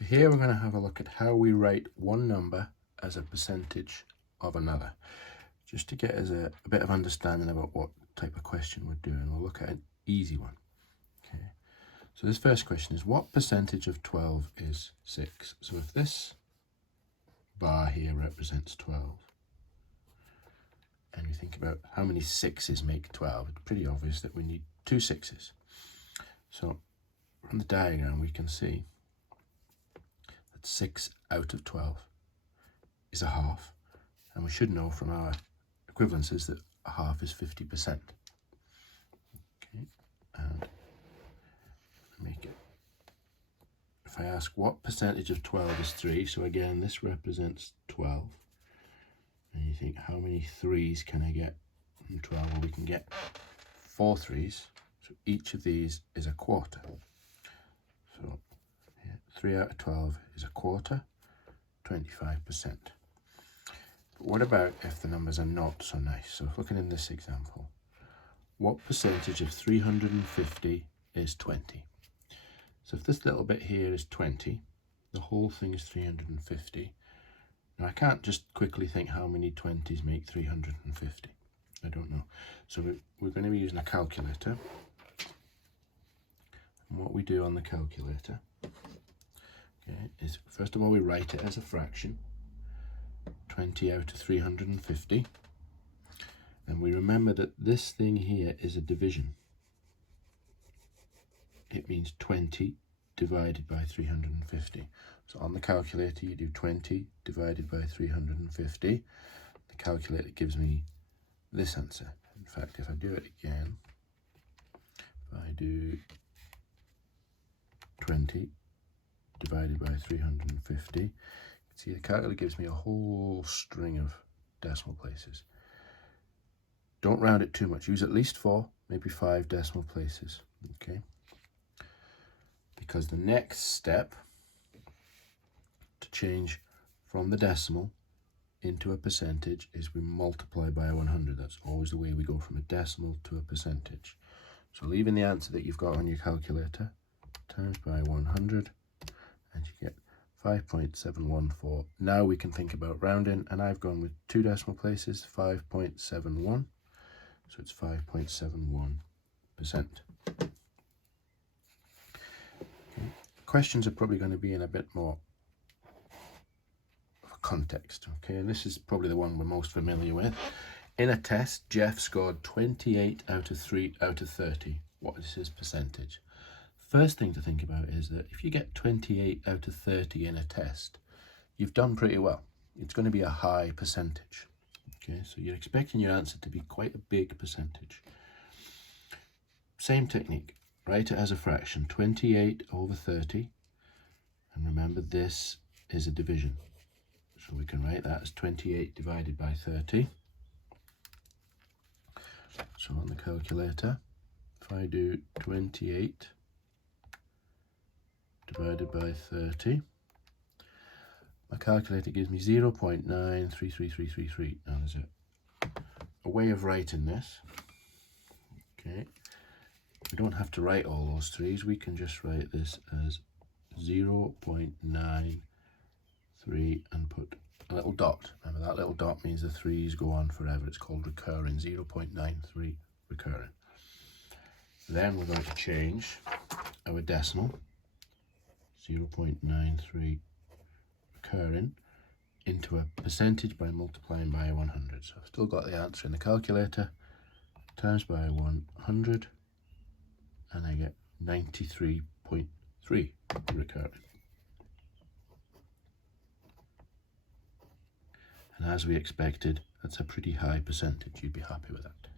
So here we're going to have a look at how we write one number as a percentage of another, just to get us a bit of understanding about what type of question we're doing. We'll look at an easy one. Okay. So this first question is, what percentage of 12 is 6? So if this bar here represents 12, and we think about how many 6s make 12, it's pretty obvious that we need 2 6s. So from the diagram we can see that 6 out of 12 is a half, and we should know from our equivalences that a half is 50%. Okay, and make it, if I ask what percentage of 12 is 3, so again this represents 12, and you think how many 3s can I get from 12? Well, we can get 4 3s, so each of these is a quarter. So yeah, 3 out of 12 is a quarter, 25%. But what about if the numbers are not so nice? So looking in this example, what percentage of 350 is 20? So if this little bit here is 20, the whole thing is 350. Now I can't just quickly think how many 20s make 350. I don't know. So we're going to be using a calculator. And what we do on the calculator, okay, is first of all we write it as a fraction, 20 out of 350. And we remember that this thing here is a division. It means 20 divided by 350. So on the calculator you do 20 divided by 350. The calculator gives me this answer. In fact, if I do it again, if I do 20 divided by 350, you can see the calculator gives me a whole string of decimal places. Don't round it too much. Use at least 4, maybe 5 decimal places. Okay. Because the next step to change from the decimal into a percentage is we multiply by 100. That's always the way we go from a decimal to a percentage. So leaving the answer that you've got on your calculator times by 100, and you get 5.714. Now we can think about rounding, and I've gone with 2 decimal places, 5.71. So it's 5.71%. Questions are probably going to be in a bit more of a context, okay, and this is probably the one we're most familiar with. In a test, Jeff scored 28 out of 30. What is his percentage? First thing to think about is that if you get 28 out of 30 in a test, you've done pretty well. It's going to be a high percentage, okay, so you're expecting your answer to be quite a big percentage. Same technique. Write it as a fraction, 28 over 30, and remember this is a division, so we can write that as 28 divided by 30. So on the calculator, if I do 28 divided by 30, my calculator gives me 0.933333. Now there's a way of writing this, okay. We don't have to write all those 3's, we can just write this as 0.93 and put a little dot. Remember that little dot means the 3's go on forever. It's called recurring, 0.93 recurring. Then we're going to change our decimal, 0.93 recurring, into a percentage by multiplying by 100. So I've still got the answer in the calculator, times by 100, and I get 93.3 recurring. And as we expected, that's a pretty high percentage. You'd be happy with that.